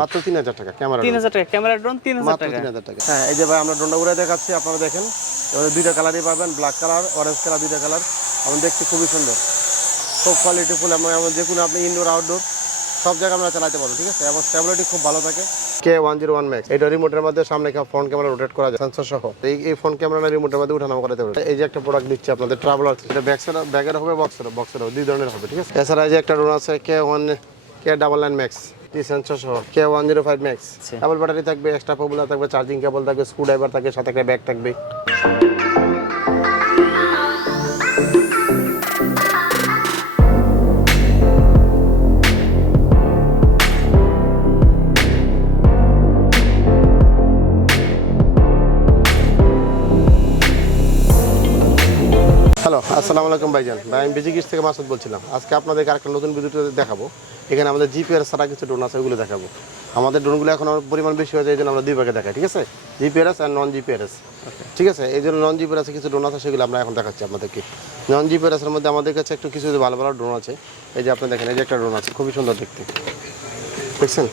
মাত্র 3000 টাকা ক্যামেরা 3000 টাকা ক্যামেরা ড্রোন 3000 টাকা 3000 টাকা। হ্যাঁ এই যে ভাই আমরা ড্রোনটা উড়ে দেখাচ্ছি, আপনারা দেখেন এবারে দুইটা কালারই পাবেন, ব্ল্যাক কালার অরেঞ্জ কালার, দুইটা কালার। আমরা দেখতে খুবই সুন্দর, খুব কোয়ালিটিফুল। আমরা যে কোনো আপনি ইনডোর আউটডোর সব জায়গায় আমরা চালাতে পারবো, ঠিক আছে, এবং স্টেবিলিটি খুব ভালো থাকে। K101 Max এটা রিমোটের মধ্যে সামনে ফ্রন্ট ক্যামেরা রোটেট করা যায় সেন্সর সহ। এই ফ্রন্ট ক্যামেরা রিমোটের মধ্যে উঠানামা করতে পারবে। এই যে একটা প্রোডাক্ট দিচ্ছি আপনাদের ট্রাভেলার, এটা ব্যাগের হবে, বক্সের হবে, দুই ধরনের হবে, ঠিক আছে। এছাড়া এই যে একটা ড্রোন আছে K99 Max সেন্সর সহ, K105 Max ডাবল ব্যাটারি থাকবে, এক্সট্রা পপুলার থাকবে, চার্জিং কেবল থাকবে, স্ক্রু ড্রাইভার থাকবে, সাথে একটা ব্যাগ থাকবে। হ্যালো, আসসালামু আলাইকুম ভাইজান। ভাই আমি বেজিগিস থেকে মাসুদ বলছিলাম। আজকে আপনাদেরকে আরেকটা নতুন ভিডিওতে দেখাবো। এখানে আমাদের জিপিআরএস ছাড়া কিছু ড্রোন আছে, ওগুলো দেখাবো। আমাদের ড্রোনগুলো এখন পরিমাণ বেশি হয়ে যায়, এই জন্য আমরা দুই ভাগে দেখাই, ঠিক আছে, জিপিআরএস আর নন জিপিআরএস, ঠিক আছে। এই জন্য নন জিপিআরএস কিছু ড্রোন আছে, সেগুলো আমরা এখন দেখাচ্ছি আপনাদেরকে। নন জিপিআরএসের মধ্যে আমাদের কাছে একটু কিছু ভালো ভালো ড্রোন আছে। এই যে আপনি দেখেন, এই যে একটা ড্রোন আছে, খুবই সুন্দর দেখতে, দেখছেন।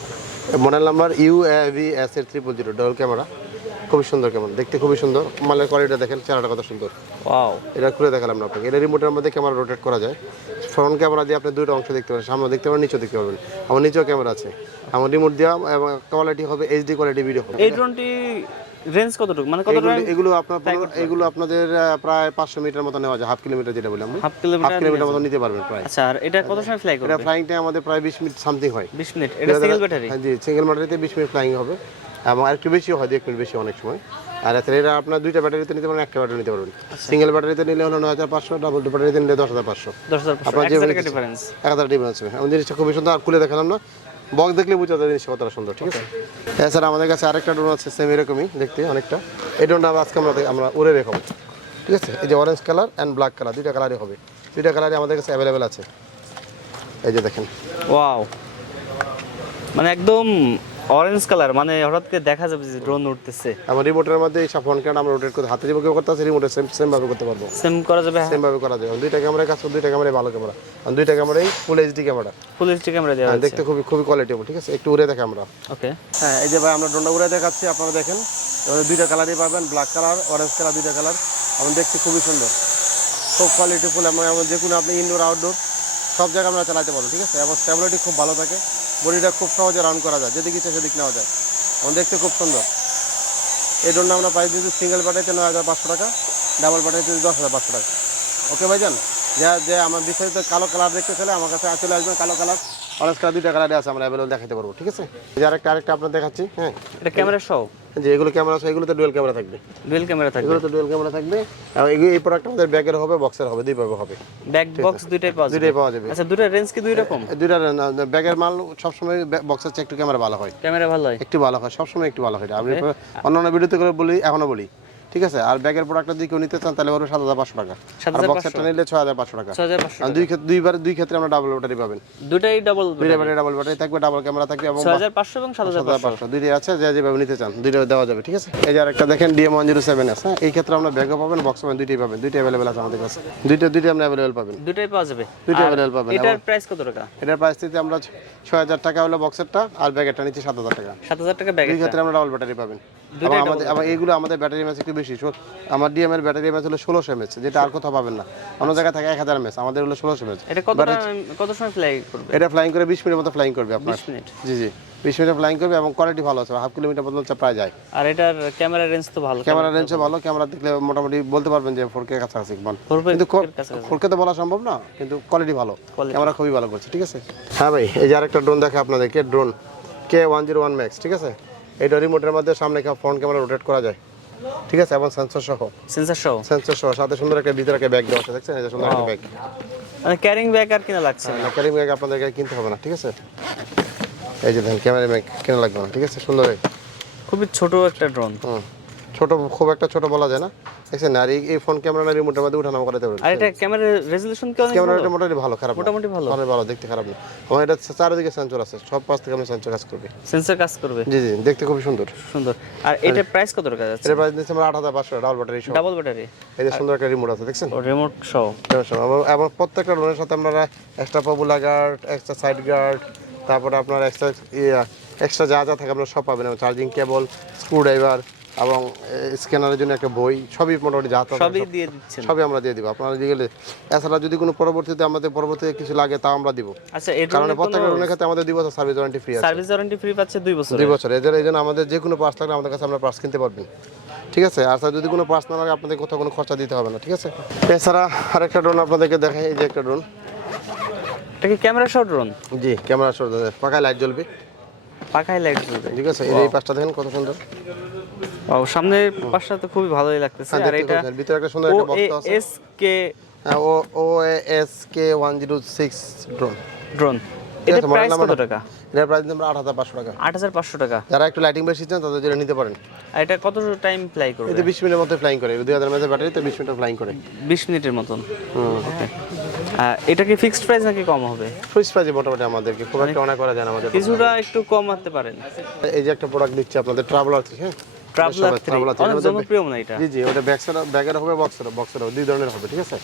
Model number UAVS 000 double camera, খুবই সুন্দর ক্যামেরা, দেখতে খুবই সুন্দর। মালের কোয়ালিটি দেখেন, চেহারাটা কত সুন্দর। ওয়াও, এটা খুলে দেখালাম না আপনাকে। এটা রিমোটের মধ্যে ক্যামেরা রোটেট করা যায়। ফ্রন্ট ক্যামেরা দিয়ে আপনি দুটো অংশ দেখতে পারেন, সামনে দেখতে পারেন, নিচে দেখতে পারবেন। আমার নিচেও ক্যামেরা আছে। আমার রিমোট দেওয়া এবং কোয়ালিটি হবে HD কোয়ালিটি ভিডিও হবে। এই ড্রোনটি রেঞ্জ কতটুকু, মানে কত টাকা? এগুলো আপনাদের প্রায় 500 মিটার মতো নেওয়া যায়, হাফ কিলোমিটার যেটা বলি আমরা, হাফ কিলোমিটার কিলোমিটার মতো নিতে পারবেন প্রায়। আচ্ছা, আর এটা কত সময় ফ্লাই করবে? এটা ফ্লাইং টাইম আমাদের প্রায় 20 মিনিট সামথিং হয়। 20 মিনিট। এটা সিঙ্গেল ব্যাটারি? হ্যাঁ জি, সিঙ্গেল ব্যাটারিতে 20 মিনিট ফ্লাইং হবে, এবং আরেকটু বেশিও হয়, 1 মিনিট বেশি অনেক সময়। আর এটা আপনার দুইটা ব্যাটারিতে নিতে পারেন, একটা ব্যাটারি নিতে পারবেন। সিঙ্গেল ব্যাটারিতে নিলে হলো 9500, ডাবল ব্যাটারিতে নিলে 10500। 10500 আপনার যে ডিফারেন্স, 1000 ডিফারেন্স হবে। আমাদের জিনিসটা খুবই সুন্দর, আর খুলে দেখালাম না, বক্স দেখলে বুঝা যায় জিনিসটা কতটা সুন্দর, ঠিক আছে। এছাড়া আমাদের কাছে আরেকটা ড্রোন আছে, সেম এরকমই দেখতে অনেকটা। এই ড্রোনটা আজকে আমরা উড়ে দেখাবো, ঠিক আছে। এই যে orange colour and black colour, দুইটা কালারই হবে, দুইটা কালারই আমাদের কাছে অ্যাভেলেবেল আছে। এই যে দেখেন, ওয়াও, মানে একদম অরেঞ্জ কালার, মানে হঠাৎ করে দেখা যাবে যে ড্রোন উঠতেছে। আমার রিমোটের মধ্যে এই সব ফোন ক্যামেরা আমরা রোটেট করতে, হাতে যেভাবে করতে আছে, রিমোটে সেম ভাবে করতে পারবো, সেম করা যাবে, সেম ভাবে করা যাবে। দুইটা ক্যামেরায় কাজ করে, দুইটা ক্যামেরাই ভালো ক্যামেরা, আর দুইটা ক্যামেরাই ফুল HD camera, full HD camera দেওয়া আছে, দেখতে খুবই কোয়ালিটিফুল, ঠিক আছে। একটু উড়ে দেখে আমরা। ওকে, হ্যাঁ এই যে ভাই আমরা ড্রোনটা উড়ে দেখাচ্ছি, আপনারা দেখেন এবারে দুইটা কালারই পাবেন, ব্ল্যাক কালার অরেঞ্জ কালার, দুইটা কালার। আমরা দেখতে খুবই সুন্দর, খুব কোয়ালিটিফুল। আমরা যে কোনো আপনি ইনডোর আউটডোর সব জায়গায় আমরা চালাতে পারবো, ঠিক আছে, এবং স্টেবিলিটি খুব ভালো থাকে। বডিটা খুব সহজে রাউন্ড করা যায়, যেদিকে ইচ্ছা সেদিক নেওয়া যায়। আমার দেখতে খুব সুন্দর। এই ড্রোনটা আমরা প্রাইস দিচ্ছি সিঙ্গেল ব্যাটারিতে 9500 টাকা, ডাবল ব্যাটারিতে 10500 টাকা। ওকে ভাইজান, যে আমার বিস্তারিত কালো কালার দেখতে চাইলে আমার কাছে চলে আসবেন। কালো কালার অরেঞ্জ কালার দুইটা কালারে আছে, আমরা অ্যাভেলেবল দেখাতে পারবো, ঠিক আছে। যে আরেকটা আপনার দেখাচ্ছি। হ্যাঁ, এটা ক্যামেরা সহ, যে এগুলো ক্যামেরা আছে, এগুলোতে ডুয়াল ক্যামেরা থাকবে, ডুয়াল ক্যামেরা থাকবে, এগুলোতে ডুয়াল ক্যামেরা থাকবে। এবং এই প্রোডাক্ট আমাদের ব্যাগের হবে, বক্সের হবে, দুই ভাবে হবে। ব্যাক বক্স দুইটাই পাওয়া যাবে। আচ্ছা, দুইটা রেঞ্জ কি দুই রকম? দুইটা ব্যাগের মাল সবসময় বক্সের চেয়ে একটু ক্যামেরা ভালো হয়, ক্যামেরা ভালো হয়, একটু ভালো হয়, সবসময় একটু ভালো হয়। আমি অন্যান্য ভিডিওতে করে বলি, এখনো বলি, ঠিক আছে। আর ব্যাগের প্রোডাক্টটা যদি কেউ নিতে চান তাহলে বলবো 7500 টাকা, আর বক্সেরটা নিলে 6500 টাকা। 6500 আর দুই ক্ষেত্রে আমরা ডাবল ব্যাটারি পাবেন, দুটাই ডাবল ব্যাটারি থাকবে, ডাবল ক্যামেরা থাকবে, এবং 6500 এবং 7500 দুইটাই আছে। যেভাবে নিতে চান দুইটা দেওয়া যাবে, ঠিক আছে। এই যে আরেকটা দেখেন DM107S, হ্যাঁ, এই ক্ষেত্রে আমরা ব্যাগও পাবেন, বক্স পাবেন, দুইটাই পাবেন, দুইটাই অ্যাভেলেবেল আছে আমাদের কাছে, দুইটাই আমরা অ্যাভেলেবেল পাবেন, দুটাই পাওয়া যাবে, দুইটাই অ্যাভেলেবেল পাবেন। এটার প্রাইস কত টাকা? এটার প্রাইস দিতে আমরা 6000 টাকা হলো বক্সেরটা, আর ব্যাগেরটা নিচ্ছি 7000 টাকা। 7000 টাকা ব্যাগ, এই ক্ষেত্রে আমরা ডাবল ব্যাটারি পাবেন। এবং এইগুলো আমাদের ব্যাটারি ম্যাচ একটু বেশি। আমার DM এর ব্যাটারি ম্যাচ হলো 1600 mAh, যেটা আর কোথাও পাবেন না, অন্য জায়গায় থাকে 1000 mAh, আমাদের হলো 1600 mAh। এটা কত সময় ফ্লাই করবে? এটা ফ্লাইং করে 20 মিনিটের মতো ফ্লাইং করবে আপনার। 20 মিনিট? জি 20 মিনিট ফ্লাইং করবে, এবং কোয়ালিটি ভালো আছে, হাফ কিলোমিটার পর্যন্ত প্রায় যায়। আর এটার ক্যামেরা রেঞ্জ তো ভালো, ক্যামেরা রেঞ্জও ভালো, ক্যামেরা দেখলে মোটামুটি বলতে পারবেন যে 4K কাছাকাছি, কিন্তু 4K তো বলা সম্ভব না, কিন্তু কোয়ালিটি ভালো, ক্যামেরা খুবই ভালো করছে, ঠিক আছে। হ্যাঁ ভাই, এই যে আরেকটা ড্রোন দেখে আপনাদেরকে, ড্রোন K101 Max, ঠিক আছে। এটা রিমোটের মধ্যে সামনে ফ্রন্ট ক্যামেরা রোটেট করা যায়, ঠিক আছে, এবং সেন্সর সহ, সাথে সুন্দর একটা ভিতরে একটা ব্যাগ দেওয়া আছে, দেখছেন, এই যে সুন্দর একটা ব্যাগ, মানে ক্যারিং ব্যাগ আর কিনা লাগছে না, ক্যারিং ব্যাগ আপনাদেরকে কিনতে হবে না, ঠিক আছে। এই যে দেখেন, ক্যামেরা ব্যাগ কেনা লাগবে না, ঠিক আছে, সুন্দর, খুবই ছোট একটা ড্রোন, ছোট, খুব একটা ছোট বলা যায় না, দেখছেন। আর এই ফোন ক্যামেরা রিমোটের মধ্যে উঠানামা করতে পারবেন। আর এটা ক্যামেরা রেজোলিউশন কি অনেক ক্যামেরাটা মোটামুটি ভালো, খারাপ না, মোটামুটি ভালো, দেখতে খারাপ না। আমার এটা চারিদিকে সেন্সর আছে, সব পাশ থেকে আমরা সেন্সর কাজ করবে, সেন্সর কাজ করবে, জি দেখতে খুবই সুন্দর। আর এটা প্রাইস কত টাকা যাচ্ছে? এর প্রাইস দিচ্ছি আমরা 8500, ডাবল ব্যাটারি। এই যে সুন্দর একটা রিমোট আছে, দেখছেন, রিমোট সহ। এবং প্রত্যেকটা ড্রোনের সাথে আপনারা extra propeller guard, extra side guard, তারপরে আপনার এক্সট্রা এক্সট্রা যা যা থাকে আপনারা সব পাবেন, চার্জিং কেবল, স্ক্রুড্রাইভার এবং স্ক্যানারের জন্য একটা বই, সবই মোটামুটি যা সবই দিয়ে দিচ্ছেন? সবই আমরা দিয়ে দিব আপনারা দিয়ে গেলে। এছাড়া যদি কোনো পরবর্তীতে কিছু লাগে তাও আমরা দিব। আচ্ছা, কারণ প্রত্যেকটা ড্রোনের ক্ষেত্রে আমাদের 2 বছর সার্ভিস ওয়ারেন্টি ফ্রি আছে। সার্ভিস ওয়ারেন্টি ফ্রি পাচ্ছে 2 বছর? 2 বছর। এই জন্য আমাদের যে কোনো পার্টস থাকলে আমাদের কাছে আপনারা পার্টস কিনতে পারবেন, ঠিক আছে। আর যদি কোনো পার্টস না লাগে আপনাদের কোথাও কোনো খরচা দিতে হবে না, ঠিক আছে। এছাড়া আরেকটা ড্রোন আপনাদেরকে দেখাই, এই যে একটা ড্রোন। এটা কি ক্যামেরা শট ড্রোন? জি, ক্যামেরা শট, পাখায় লাইট জ্বলবে, পাখায় লাইট জ্বলবে, ঠিক আছে। এই পাঁচটা দেখেন কত সুন্দর। ও, সামনের পাশটা তো খুবই ভালোই লাগতেছে। আর এটা ভিতরে একটা সুন্দর একটা বক্স আছে, OSK OSK 106 ড্রোন। এটা প্রাইস কত টাকা? এর প্রাইস আমরা 8500 টাকা। 8500 টাকা। যারা একটু লাইটিং বেশি চান তাদের জন্য নিতে পারেন। আর এটা কত টাইম ফ্লাই করবে? এটা 20 মিনিটের মধ্যে ফ্লাইং করে, 2000 mAh ব্যাটারিতে 20 মিনিট ফ্লাইং করে। 20 মিনিটের মতন। ওকে। এটা কি ফিক্সড প্রাইস নাকি কম হবে? ফিক্সড প্রাইসে মোটামুটি আমাদেরকে খুব একটা অনেক করা যায় না আমাদের। কিছুটা একটু কম করতে পারেন। এই যে একটা প্রোডাক্ট দিচ্ছি আপনাদের, ট্রাভেলার, হ্যাঁ, ট্রাভেলার 3 অনেক জনপ্রিয় মনে এটা। জি জি, ওটা ব্যাগের হবে, বক্সের হবে, দুই ধরনের হবে, ঠিক আছে।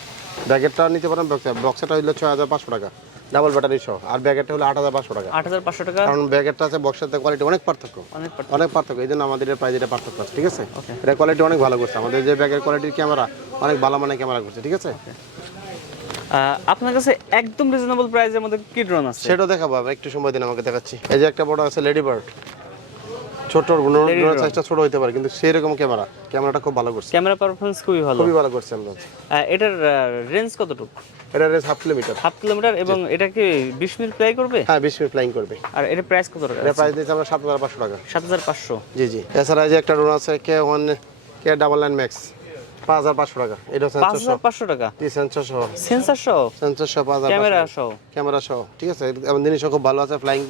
ব্যাগেরটা নিতে পারেন, বক্সেরটা হলো 6500 টাকা ডাবল ব্যাটারি সহ, আর ব্যাগেরটা হলো 8500 টাকা। 8500 টাকা। কারণ ব্যাগেরটা আছে বক্সের থেকে কোয়ালিটি অনেক পার্থক্য, অনেক পার্থক্য, এই জন্য আমাদের এর প্রাইস এটা পার্থক্য আছে, ঠিক আছে। এটা কোয়ালিটি অনেক ভালো করছে আমাদের, যে ব্যাগের কোয়ালিটির ক্যামেরা অনেক ভালো মানের ক্যামেরা করছে, ঠিক আছে। আপনার কাছে একদম রিজনেবল প্রাইসের মধ্যে কি ড্রোন আছে সেটাও দেখাবো, একটু সময় দিন আমাকে, দেখাচ্ছি। এই যে একটা বড় আছে লেডি বার্ড, ছোট ড্রোনের সাইজটা ছোট হতে পারে কিন্তু সেই রকম ক্যামেরাটা খুব ভালো করছে, ক্যামেরা পারফরম্যান্স খুবই ভালো করছে আমরা। এটার রেঞ্জ কতটুকু? এটার রেঞ্জ হাফ কিলোমিটার এবং এটা কি 20 মিনিট ফ্লাই করবে? হ্যাঁ, 20 মিনিট ফ্লাইং করবে। আর এটা প্রাইস কত টাকা? এটা প্রাইস দিচ্ছি আমরা 7500 টাকা। 7500? জি জি। এছাড়া এই যে একটা ড্রোন আছে K99 ম্যাক্স, 5500 টাকা। এটা 5500 টাকা? জি, সেন্সর সহ। সেন্সর সহ? 5500 ক্যামেরা সহ, ঠিক আছে। এবং জিনিসও খুব ভালো আছে, ফ্লাইং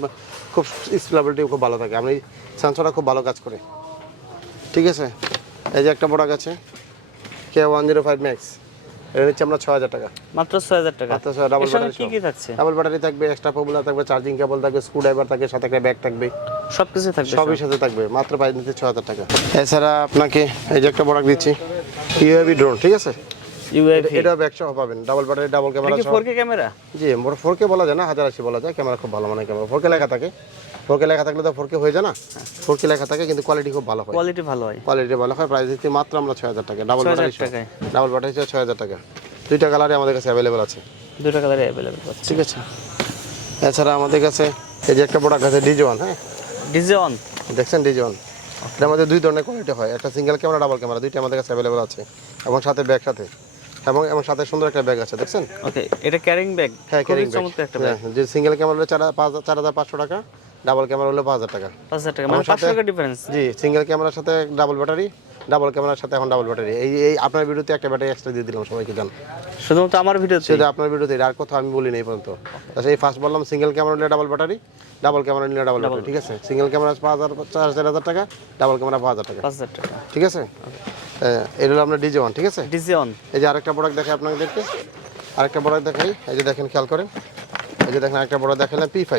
খুব স্টেবিলিটি খুব ভালো থাকে, আপনি সেন্সরটা খুব ভালো কাজ করে, ঠিক আছে। এই যে একটা প্রোডাক্ট আছে K105 ম্যাক্স, এটা নিচ্ছে আমরা 6000 টাকা। মাত্র 6000 টাকা? মাত্র 6000। ডাবল ব্যাটারি কি কি থাকছে? ডাবল ব্যাটারি থাকবে, এক্সট্রা পপুলার থাকবে, চার্জিং কেবল থাকবে, স্ক্রুড্রাইভার থাকবে, সাথে একটা ব্যাগ থাকবে, সবকিছু থাকবে, সবই সাথে থাকবে। মাত্র প্রাইস নিচ্ছে 6000 টাকা। এছাড়া আপনাকে এই যে একটা প্রোডাক্ট দিচ্ছি, ইউএভি ড্রোন, ঠিক আছে। এটা ব্যাগ সহ পাবেন, ডাবল ব্যাটারি, ডাবল ক্যামেরা সহ। 4K camera? জি, 4K বলা যায় না, 1080 বলা যায়। ক্যামেরা খুব ভালো মানের ক্যামেরা, 4K লেখা থাকে। 4K লেখা থাকলে তো 4K হয়ে যায় না, 4K লেখা থাকে কিন্তু কোয়ালিটি খুব ভালো হয়, কোয়ালিটি ভালো হয়। প্রাইস দিচ্ছি মাত্র আমরা 6000 টাকা। ডাবল ব্যাটারি 6000 টাকা। দুইটা কালারে আমাদের কাছে অ্যাভেলেবল আছে, দুইটা কালারে অ্যাভেলেবল আছে, ঠিক আছে। এছাড়া আমাদের কাছে এই যে একটা প্রোডাক্ট আছে ডিজওয়ান, হ্যাঁ, ডিজওয়ান দেখছেন, ডিজওয়ান। এটার মধ্যে দুই ধরনের কোয়ালিটি হয়, একটা সিঙ্গেল ক্যামেরা, ডাবল ক্যামেরা, দুইটা আমাদের কাছে অ্যাভেলেবল আছে, এবং সাথে ব্যাগ সাথে, এবং সাথে সুন্দর একটা ব্যাগ আছে, দেখছেন। ওকে, এটা ক্যারিং ব্যাগ? হ্যাঁ, ক্যারিং ব্যাগ, চমৎকার একটা ব্যাগ। যে সিঙ্গেল ক্যামেরা হলো 4500 টাকা, ডাবল ক্যামেরা হলো 5000 টাকা। 5000 টাকা, মানে 500 টাকা ডিফারেন্স। জি, সিঙ্গেল ক্যামেরার সাথে ডাবল ব্যাটারি, ডাবল ক্যামেরার সাথে এখন ডাবল ব্যাটারি। এই আপনার ভিডিওতে একটা ব্যাটারি এক্সট্রা দিয়ে দিলাম, সবাইকে জান, শুধুমাত্র আমার ভিডিওতে? শুধু আপনার ভিডিওতে, আর কথা আমি বলি না এই পর্যন্ত। আচ্ছা, এই ফার্স্ট বললাম সিঙ্গেল ক্যামেরা নিলে ডাবল ব্যাটারি, ডাবল ক্যামেরা নিলে ডাবল ব্যাটারি, ঠিক আছে। সিঙ্গেল ক্যামেরা 4000 টাকা, ডাবল ক্যামেরা 5000 টাকা, 5000 টাকা, ঠিক আছে। এটা হলো আপনার ডিজওয়ান, ঠিক আছে। ডিজওয়ান। এই যে আরেকটা প্রোডাক্ট দেখাই আপনাদেরকে, আরেকটা প্রোডাক্ট দেখাই, এই যে দেখেন, খেয়াল করেন, এই যে দেখেন আরেকটা প্রোডাক্ট দেখালাম, P5,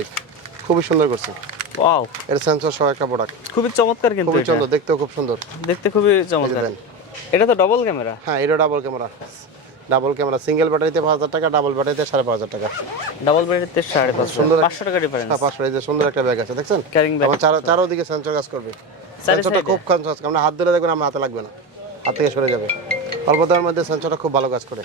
খুবই সুন্দর করছে। ওয়াও, এর সেন্সর সহ একটা প্রোডাক্ট, খুবই চমৎকার কিন্তু, খুবই সুন্দর, দেখতেও খুব সুন্দর, দেখতে খুবই চমৎকার। এটা তো ডাবল ক্যামেরা? হ্যাঁ, এটা double camera. Double camera single ব্যাটারিতে 5000 টাকা, ডাবল ব্যাটারিতে 5500 টাকা। ডাবল ব্যাটারিতে 550, সুন্দর, 500 টাকা ডিফারেন্স। হ্যাঁ, 500। এই যে সুন্দর একটা ব্যাগ আছে, দেখছেন, ক্যারিং ব্যাগ, এবং চারোদিকে সেন্সর কাজ করবে। সেন্সরটা খুব কাজ করে, আমরা হাত ধরে দেখবেন, আমরা হাতে লাগবে না, হাত থেকে সরে যাবে। অল্প দামের মধ্যে সেন্সরটা খুব ভালো কাজ করে।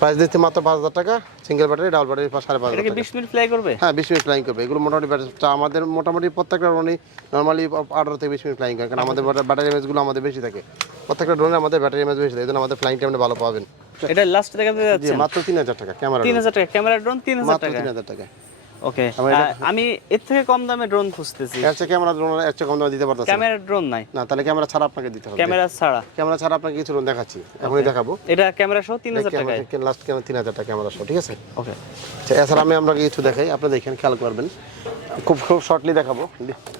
প্রাইস দিচ্ছি মাত্র 5000 টাকা, সিঙ্গেল ব্যাটারি, ডাবল ব্যাটারি 5500 টাকা। 20 মিনিট ফ্লাই করবে? হ্যাঁ, 20 মিনিট ফ্লাইং করবে। এগুলো মোটামুটি আমাদের মোটামুটি প্রত্যেকটা ড্রোনই নর্মালি 18 থেকে 20 মিনিট ফ্লাইং করে, কারণ আমাদের ব্যাটারি এমএচগুলো আমাদের বেশি থাকে। প্রত্যেকটা ড্রোনে আমাদের ব্যাটারি এমএচ বেশি থাকে, এই জন্য আমাদের ফ্লাইং টাইমটা ভালো পাবেন। এটা লাস্ট দেখাতে যাচ্ছে মাত্র 3000 টাকা ক্যামেরা, 3000 টাকা ক্যামেরা ড্রোন, 3000 টাকা, 3000 টাকা। ওকে, আমি এর থেকে কম দামে ড্রোন খুঁজতেছি। আচ্ছা, ক্যামেরা ড্রোন এর চেয়ে কম দামে দিতে পারতাছি? ক্যামেরা ড্রোন নাই না, তাহলে ক্যামেরা ছাড়া আপনাকে দিতে হবে। ক্যামেরা ছাড়া আপনাকে কিছু ড্রোন দেখাচ্ছি, এখনই দেখাবো। এটা ক্যামেরা সহ 3000 টাকা, লাস্ট ক্যামেরা 3000 টাকা ক্যামেরা সহ, ঠিক আছে। ওকে, আচ্ছা, এছাড়া আমি আপনাকে কিছু দেখাই, আপনি দেখেন, খেয়াল করবেন, খুব শর্টলি দেখাবো।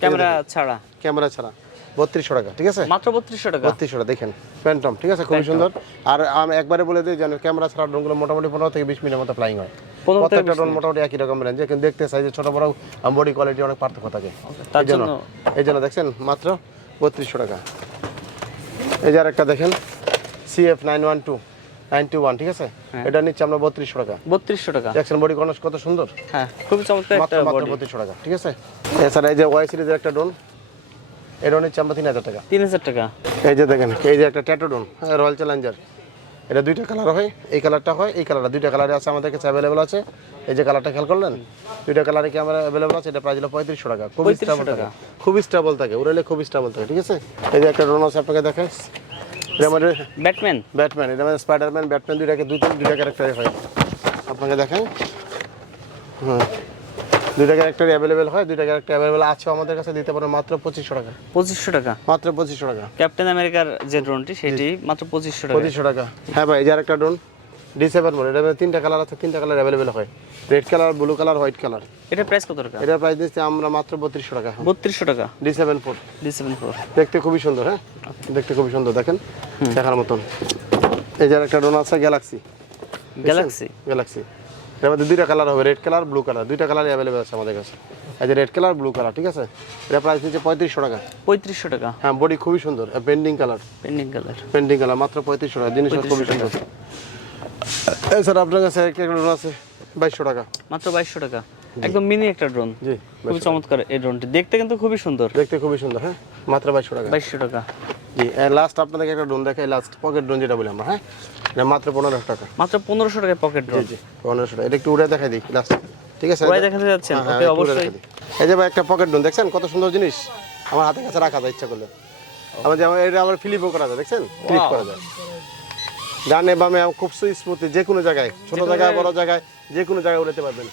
ক্যামেরা ছাড়া 3200 টাকা, ঠিক আছে, মাত্র 3200 টাকা। 3200 টাকা, দেখেন, প্যান্টম, ঠিক আছে, খুবই সুন্দর। আর আমি একবারে বলে দিই, জানেন, ক্যামেরা ছাড়া ড্রোনগুলো মোটামুটি 15 থেকে 20 মিনিটের মতো ফ্লাইং হয়। প্রত্যেকটা ড্রোন মোটামুটি একই রকম রেঞ্জে, কিন্তু দেখতে সাইজে ছোট বড় বডি কোয়ালিটি অনেক পার্থক্য থাকে। এই জন্য দেখছেন মাত্র 3200 টাকা। এই যে আরেকটা দেখেন, CF912, 91, ঠিক আছে? এটা নিচ্ছে আমরা 3200 টাকা। 3200 টাকা। দেখছেন বডি কর্নার কত সুন্দর। হ্যাঁ, খুবই চমৎকার একটা বডি। 3200 টাকা, ঠিক আছে? এছাড়া এই যে ওয়াই সিরিজের একটা ড্রোন, এটা নিচ্ছে আমরা 3000 টাকা। 3000 টাকা। এই যে দেখেন, এই যে একটা ট্যাটু ড্রোন, রয়্যাল চ্যালেঞ্জার, এটা দুইটা কালার হয়, এই কালারটা হয়, এই কালারটা, দুইটা কালারে আছে আমাদের কাছে অ্যাভেলেবল আছে। এই যে কালারটা খেয়াল করলেন, দুইটা কালারে কি আমরা অ্যাভেলেবল আছে। এটা প্রাইস হলো 3500 টাকা। খুবই স্টেবল টাকা, খুবই স্টেবল থাকে, উড়াইলে খুবই স্টেবল থাকে, ঠিক আছে? এই যে একটা ড্রোন আছে আপনাকে দেখাই, এটা আমাদের ব্যাটম্যান, এটা আমাদের স্পাইডারম্যান, ব্যাটম্যান দুইটা ক্যারেক্টারই হয়। আপনাকে দেখাই, হ্যাঁ, দুইটা ক্যারেক্টার অ্যাভেলেবেল হয়, দুইটা ক্যারেক্টার অ্যাভেলেবেল আছে আমাদের কাছে, দিতে পারেন মাত্র 2500 টাকা। 2500 টাকা, মাত্র 2500 টাকা। ক্যাপ্টেন আমেরিকার যে ড্রোনটি সেটি মাত্র 2500 টাকা। 2500 টাকা। হ্যাঁ ভাই, এই যে আরেকটা ড্রোন D7 মোড, এটা তিনটা কালার আছে, তিনটা কালার অ্যাভেলেবেল হয়, red colour, blue colour, white colour. এটা প্রাইস কত টাকা? এটার প্রাইস দিচ্ছি আমরা মাত্র 3200 টাকা। 3200 টাকা। D7 Pro, D7 Pro দেখতে খুবই সুন্দর। হ্যাঁ, দেখতে খুবই সুন্দর, দেখেন দেখার মতন। এই যে আরেকটা ড্রোন আছে গ্যালাক্সি, এর মধ্যে দুইটা কালার হবে, রেড কালার, ব্লু কালার, দুইটা কালারই অ্যাভেলেবেল আছে আমাদের কাছে। এই যে রেড কালার, ব্লু কালার, ঠিক আছে? এটা প্রাইস নিচ্ছে 3500 টাকা। 3500 টাকা। হ্যাঁ, বডি খুবই সুন্দর, পেন্ডিং কালার, মাত্র 3500 টাকা। জিনিসটা খুবই সুন্দর। এছাড়া আপনার কাছে একটা ড্রোন আছে 2200 টাকা। মাত্র 2200 টাকা, একদম মিনি একটা ড্রোন। জি, খুবই চমৎকার এই ড্রোনটি, দেখতে কিন্তু খুবই সুন্দর। দেখতে খুবই সুন্দর। হ্যাঁ, মাত্র 2200 টাকা। 2200 টাকা। জি, লাস্ট আপনাদেরকে একটা ড্রোন দেখাই, লাস্ট পকেট ড্রোন যেটা বলি আমরা। হ্যাঁ, এটা মাত্র 1500 টাকা। মাত্র 1500 টাকায় পকেট ড্রোন। জি, 1500 টাকা। এটা একটু উড়ে দেখাই দিই লাস্ট, ঠিক আছে? উড়ে দেখাতে যাচ্ছেন? ওকে, অবশ্যই। এই যে ভাই একটা পকেট ড্রোন, দেখছেন কত সুন্দর জিনিস, আমার হাতের কাছে রাখা যায় ইচ্ছা করলে। এটা আমার ফ্লিপও করা যায়, দেখছেন? ক্লিক করা যায়, ডানে বামে খুব স্মুথলি, যে কোনো জায়গায়, ছোট জায়গায়, বড় জায়গায়, যে কোনো জায়গায় উড়াতে পারবেন।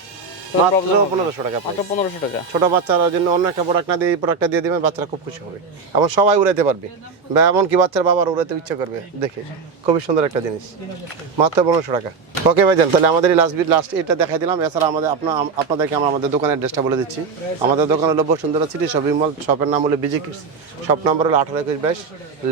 মাত্র 1500 টাকা। মাত্র 1500 টাকা। ছোট বাচ্চার জন্য অন্য একটা প্রোডাক্ট না দিয়ে এই প্রোডাক্টটা দিয়ে দিবেন, বাচ্চারা খুব খুশি হবে। এবং সবাই উড়াতে পারবে, বা এমনকি বাচ্চার বাবার উড়াতে ইচ্ছা করবে দেখে। খুবই সুন্দর একটা জিনিস, মাত্র 1500 টাকা। ওকে ভাইজান, তাহলে আমাদের লাস্ট এটা দেখাই দিলাম। এছাড়া আপনাদেরকে আমরা আমাদের দোকানের অ্যাড্রেসটা বলে দিচ্ছি। আমাদের দোকান হলো বসুন্ধরা সিটি শপিং মল, শপের নাম হলো বিজি কিডস, শপ নাম্বার হলো 182122,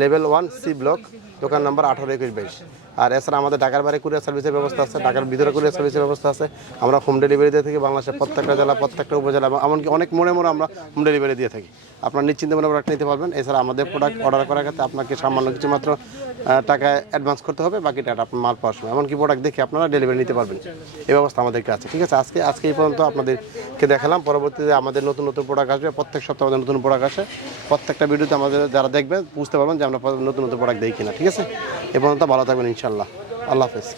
লেভেল 1C ব্লক, দোকান নাম্বার 182122। আর এছাড়া আমাদের ঢাকার বাইরে কুরিয়ার সার্ভিসের ব্যবস্থা আছে, ঢাকার ভিতরে কুরিয়ার সার্ভিসের ব্যবস্থা আছে। আমরা হোম ডেলিভারি দিয়ে থাকি বাংলাদেশের প্রত্যেকটা জেলা, প্রত্যেকটা উপজেলা, এমনকি অনেক মোড়ে আমরা হোম ডেলিভারি দিয়ে থাকি। আপনার নিশ্চিন্তে মনে প্রোডাক্ট নিতে পারবেন। এছাড়া আমাদের প্রোডাক্ট অর্ডার করার ক্ষেত্রে আপনাকে সামান্য কিছু মাত্র টাকা অ্যাডভান্স করতে হবে, বাকি টাকা আপনার মাল পাওয়ার সময় এমনকি প্রোডাক্ট দেখে আপনারা ডেলিভারি নিতে পারবেন। এই ব্যবস্থা আমাদেরকে আছে, ঠিক আছে? আজকে এই পর্যন্ত আপনাদেরকে দেখালাম। পরবর্তীতে আমাদের নতুন প্রোডাক্ট আসবে, প্রত্যেক সপ্তাহে আমাদের নতুন প্রোডাক্ট আসে। প্রত্যেকটা ভিডিওতে আমাদের যারা দেখবেন বুঝতে পারবেন যে আমরা নতুন প্রোডাক্ট দিই কিনা, ঠিক আছে? এ পর্যন্ত ভালো থাকবেন ইনশাল্লাহ। আল্লাহ হাফেজ।